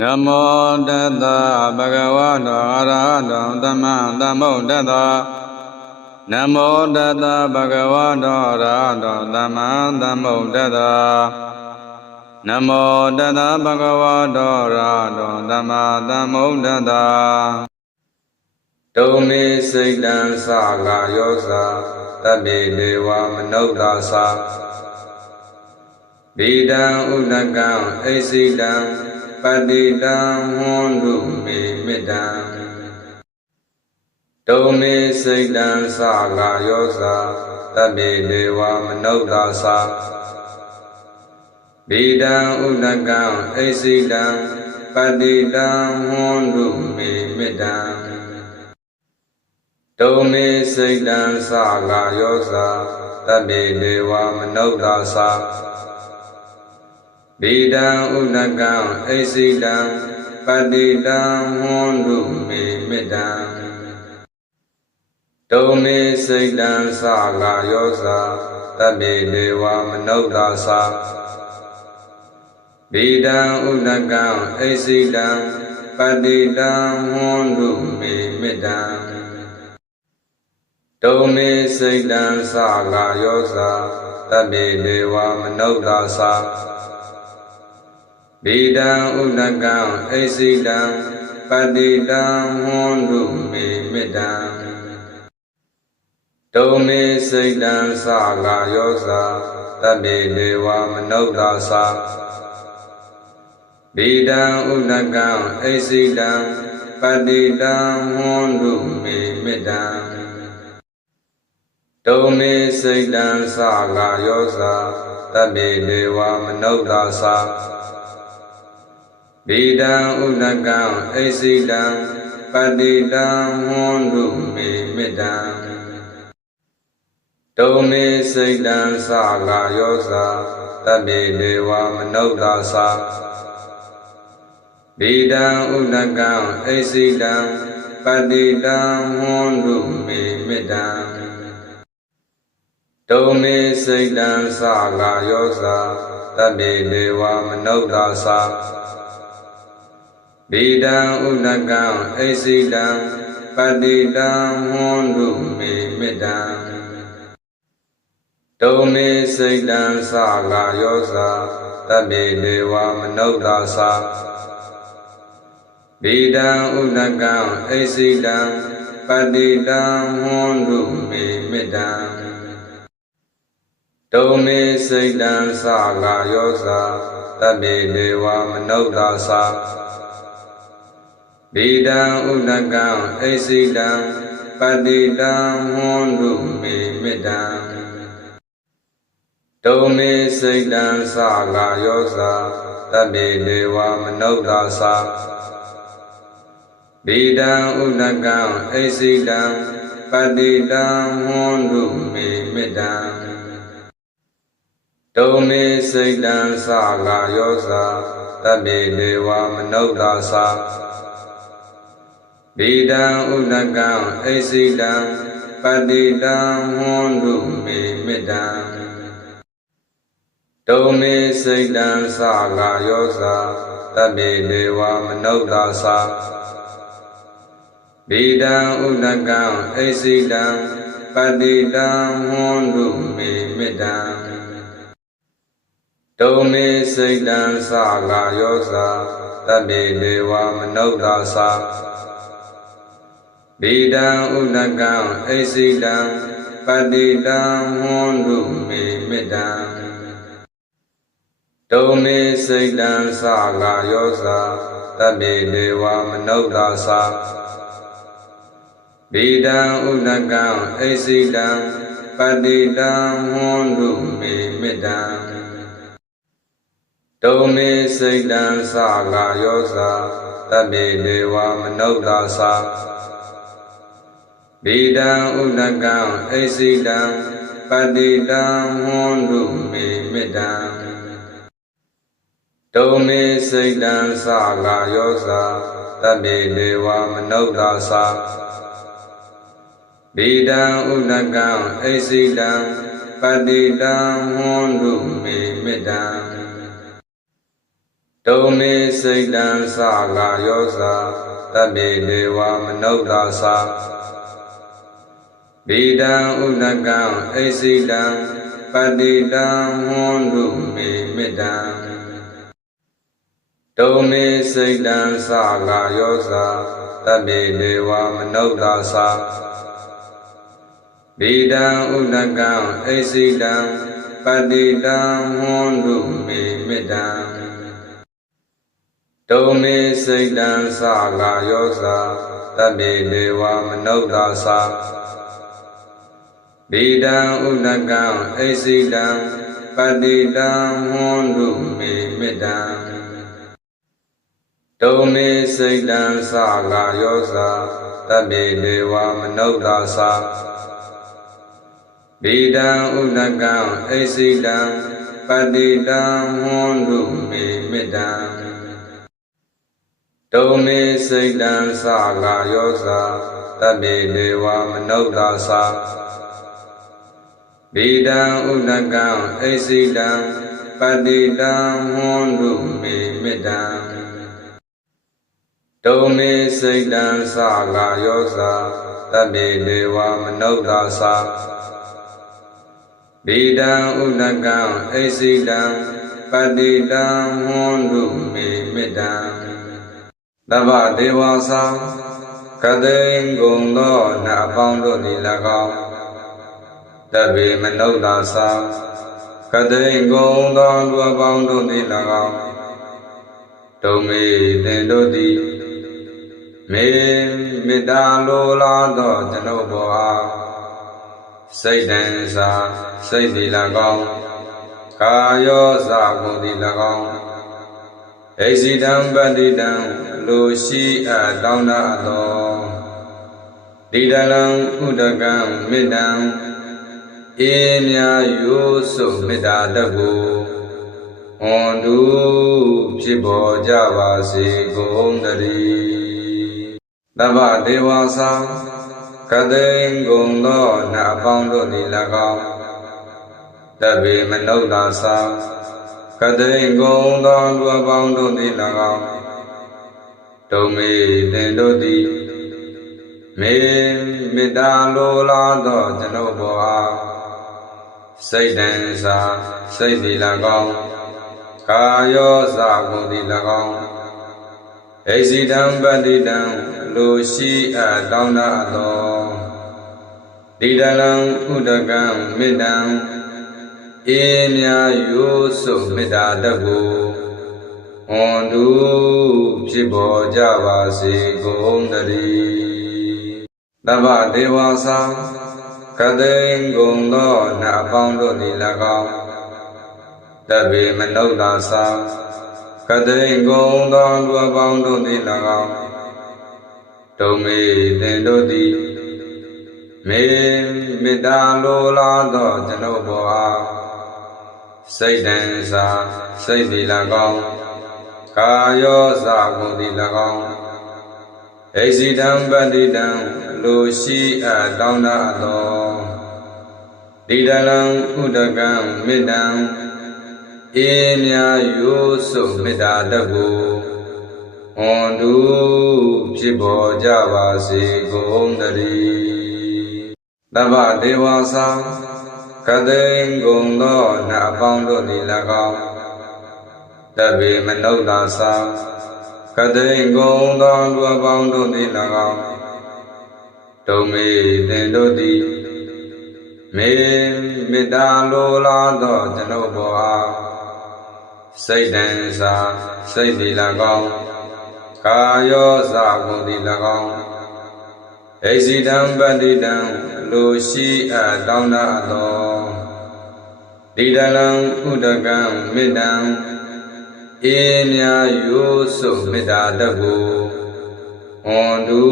နမောတတဗဂဝတောအရဟတောသမ္မာသမ္ဗုဒ္ဓတ္တနမောတတဗဂဝတောအရဟတောသမ္မာသမ္ဗုဒ္ဓတ္တနမောတတဗဂဝတောအရဟတောသမ္မာသမ္ဗုဒ္ဓတ္တဒုံမေစိတ်တံသလာယောစာတဗ္ဗေဒေဝမနုဿာစာဗိဒံဥဒကံအိစိတံ ပတိတံဟွန်တုမေမေတ္တံဒုံမေစိတ်တံသလာယောစာတဗ္ဗေဒေဝမနုဿာစာဗိဒံဥဒကံအိစိတံပတိတံဟွန်တုမေမေတ္တံဒုံမေစိတ်တံသလာယောစာတဗ္ဗေဒေဝမနုဿာစာ ဗိဒံဥဒကံအိစိတံပတိတံဟွန်တုမေမေတ္တံဒုံမေစိတ်တံသလာယောစာတဗ္ဗေဒေဝမနုဿာစာဗိဒံဥဒကံအိစိတံပတိတံဟွန်တုမေမေတ္တံဒုံမေစိတ်တံသလာယောစာတဗ္ဗေဒေဝမနုဿာစာ ဗိဒံဥဒကံအိစိတံပတိတံဟွန်တုမေမေတ္တံဒုံမေစိတ်တံသလာယောစာတဗ္ဗေဒေဝမနုဿာစာဗိဒံဥဒကံအိစိတံပတိတံဟွန်တုမေမေတ္တံဒုံမေစိတ်တံသလာယောစာတဗ္ဗေဒေဝမနုဿာစာ ဗိဒံဥဒကံအိစိတံပတိတံဟွန်တုမေမေတ္တံဒုံမေစိတ်တံသလာယောစာတဗ္ဗေဒေဝမနုဿာစာဗိဒံဥဒကံအိစိတံပတိတံဟွန်တုမေမေတ္တံဒုံမေစိတ်တံသလာယောစာတဗ္ဗေဒေဝမနုဿာစာ ဗိဒံဥဒကံအိစိတံပတိတံဟွန်တုမေမေတ္တံဒုံမေစိတ်တံသလာယောစာတဗ္ဗေဒေဝမနုဿာစာဗိဒံဥဒကံအိစိတံပတိတံဟွန်တုမေမေတ္တံဒုံမေစိတ်တံသလာယောစာတဗ္ဗေဒေဝမနုဿာစာ ဗိဒံဥဒကံအိစိတံပတိတံဟွန်တုမေမေတ္တံဒုံမေစိတ်တံသလာယောစာတဗ္ဗေဒေဝမနုဿာစာဗိဒံဥဒကံအိစိတံပတိတံဟွန်တုမေမေတ္တံဒုံမေစိတ်တံသလာယောစာတဗ္ဗေဒေဝမနုဿာစာ ဗိဒံဥဒကံအိစိတံပတိတံဟွန်တုမေမေတ္တံဒုံမေစိတ်တံသလာယောစာတဗ္ဗေဒေဝမနုဿာစာဗိဒံဥဒကံအိစိတံပတိတံဟွန်တုမေမေတ္တံဒုံမေစိတ်တံသလာယောစာတဗ္ဗေဒေဝမနုဿာစာ ဗိဒံဥဒကံအိစိတံပတိတံဟွန်တုမေမေတ္တံဒုံမေစိတ်တံသလာယောစာတဗ္ဗေဒေဝမနုဿာစာဗိဒံဥဒကံအိစိတံပတိတံဟွန်တုမေမေတ္တံဒုံမေစိတ်တံသလာယောစာတဗ္ဗေဒေဝမနုဿာစာ ဗိဒံဥဒကံအိစိတံပတိတံဟွန်တုမေမေတ္တံဒုံမေစိတ်တံသလာယောစာတဗ္ဗေဒေဝမနုဿာစာဗိဒံဥဒကံအိစိတံပတိတံဟွန်တုမေမေတ္တံဒတုံမေစိတ်တံသလာယောစာတဗ္ဗေဒေဝမနုဿာစာ ဗိဒံဥဒကံအိစိတံပတိတံဟွန်တုမေမေတ္တံတုံမေစိတ်တံသလာယောစာတဗ္ဗေဒေဝမနုဿာစာဗိဒံဥဒကံအိစိတံပတိတံဟွန်တုမေမေတ္တံတုံမေစိတ်တံသလာယောစာတဗ္ဗေဒေဝမနုဿာစာ ဗိဒံဥဒကံအိစိတံပတိတံဟွန်တုမေမေတ္တံတုံမေစိတ်တံသလာယောစာတဗ္ဗေဒေဝမနုဿာစာဗိဒံဥဒကံအိစိတံပတိတံဟွန်တုမေမေတ္တံတုံမေစိတ်တံသလာယောစာတဗ္ဗေဒေဝမနုဿာစာ ဗိဒံဥဒကံအိစိတံပတိတံဟွန်တုမေမေတ္တံတုံမေစိတ်တံသလာယောစာတဗ္ဗေဒေဝမနုဿာစာဗိဒံဥဒကံအိစိတံပတိတံဟွန်တုမေမေတ္တံတဗ္ဗဒေဝသာကတိန်ဂုံသောနတ်အပေါင်းတို့သည်၎င်း တဗ္ဗေမနုဿာသာကတိန်ဂုံသောလူအပေါင်းတို့သည်၎င်းဒုံမေသင်တို့သည်မေမေတ္တာလိုလားသောကျွန်ုပ်ဘောအားစိတ်တန်စာစိတ်သည်၎င်းကာယောစာကုန်သည်၎င်းဣဇိတံပတိတံလိုရှိအပ်တောင်းတသောတိတလံဥဒကံမေတ္တံ အေမြာယိုးစုမေတ္တာတကုဟွန်တုဖြစ်ပေါ်ကြပါစေကုန်တည်းတဗ္ဗဒေဝသာကတိန်ဂုံသောနတ်အပေါင်းတို့သည်၎င်းတဗေမနုဿာသာကတိန်ဂုံသောလူအပေါင်းတို့သည်၎င်းဒုံမေသင်တို့သည်မေမေတ္တာလိုလားသောကျွန်ုပ်ဘောအား စိတ်တန်စာစိတ်သည်၎င်းကာယောစာကုန်သည်၎င်းဣဇိတံပတိတံလိုရှိအပ်တောင်းတသောတိတလံဥဒကံမေတ္တံအေမြာယိုးစုမေတ္တာတကုဟွန်တုဖြစ်ပေါ်ကြပါစေကုန်တည်းတဗ္ဗဒေဝ သာကတိန်ဂုံသောနတ်အပေါင်းတို့သည်၎င်းတဗ္ဗေမနုဿာသာကတိန်ဂုံသောလူအပေါင်းတို့သည်၎င်းဒုံမေသင်တို့သည်မေမေတ္တာလိုလားသောကျွန်ုပ်ဘောအားစိတ်တန်စာစိတ်သည်၎င်းကာယောစာကုန်သည်၎င်း ဣဇိတံပတိတံလိုရှိအပ်တောင်းတသောတိတလံဥဒကံမေတ္တံအေမြာယိုးစုမေတ္တာတကုဟွန်တုဖြစ်ပေါ်ကြပါစေကုန်တည်းတဗ္ဗဒေဝသာကတိန်ဂုံသောနတ်အပေါင်းတို့သည်၎င်းတဗ္ဗေမနုဿာသာ ကတိန်ဂုံသောလူအပေါင်းတို့သည်၎င်းဒုံမေသင်တို့သည်မေမေတ္တာလိုလားသောကျွန်ုပ်ဘောအားစိတ်တန်စာစိတ်သည်၎င်းကာယောစာကုန်သည်၎င်းဣဇိတံပတိတံလိုရှိအပ်တောင်းတသောတိတလံဥဒကံမေတ္တံ အေမြာယိုးစုမေတ္တာတကုဟွန်တု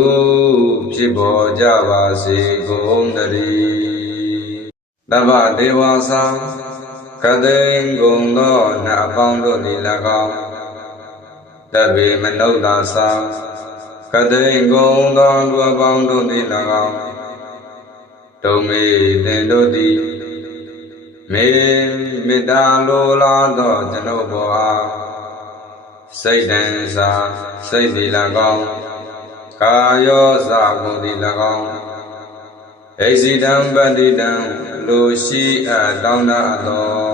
ဖြစ်ပေါ်ကြပါစေကုန်တည်းတဗ္ဗဒေဝသာကတိန်ဂုံသောနတ်အပေါင်းတို့သည်၎င်းတဗ္ဗေမနုဿာသာကတိန်ဂုံသောလူအပေါင်းတို့သည်၎င်းဒုံမေသင်တို့သည်မေမေတ္တာလိုလားသောကျွန်ုပ်ဘောအား စိတ်တံစာစိတ်ဒီ၎င်းကာယောဇကုန်ဒီ၎င်းဣစီတံပတ္တိတံလူရှိအပ်တောင်းတသော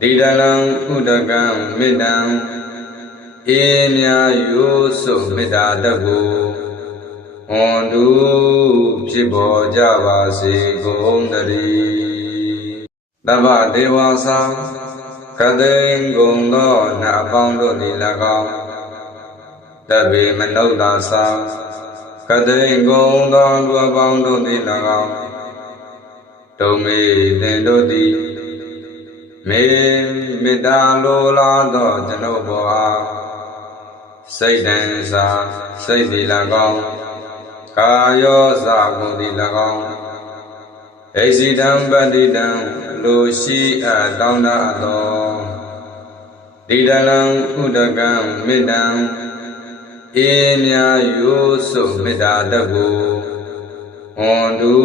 ဒီတလံဥဒကံမေတ္တံအေမြာယိုးစုမေတ္တာတကုဟွန်တုဖြစ်ပေါ်ကြပါစေကုန်တည်းတဗ္ဗဒေဝသာ ကတိန်ဂုံသောနတ်အပေါင်းတို့သည်၎င်းတဗ္ဗေမနုဿာသာကတိန်ဂုံသောလူအပေါင်းတို့သည်၎င်းဒုံမေသင်တို့သည်မေမေတ္တာလိုလားသောကျွန်ုပ်ဘောအားစိတ်တန်စာစိတ်သည်၎င်းကာယောဇကုန်သည်၎င်းဣစီတံပတ္တိတံလူရှိအပ်တောင်းတသော ဒီတလံဥဒကံမေတ္တံအေမြာယိုးစုမေတ္တာတကုဟွန်တု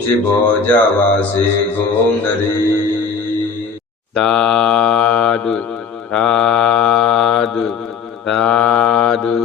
ဖြစ်ပေါ်ကြပါစေကုန်တည်းသာဓုသာဓုသာဓု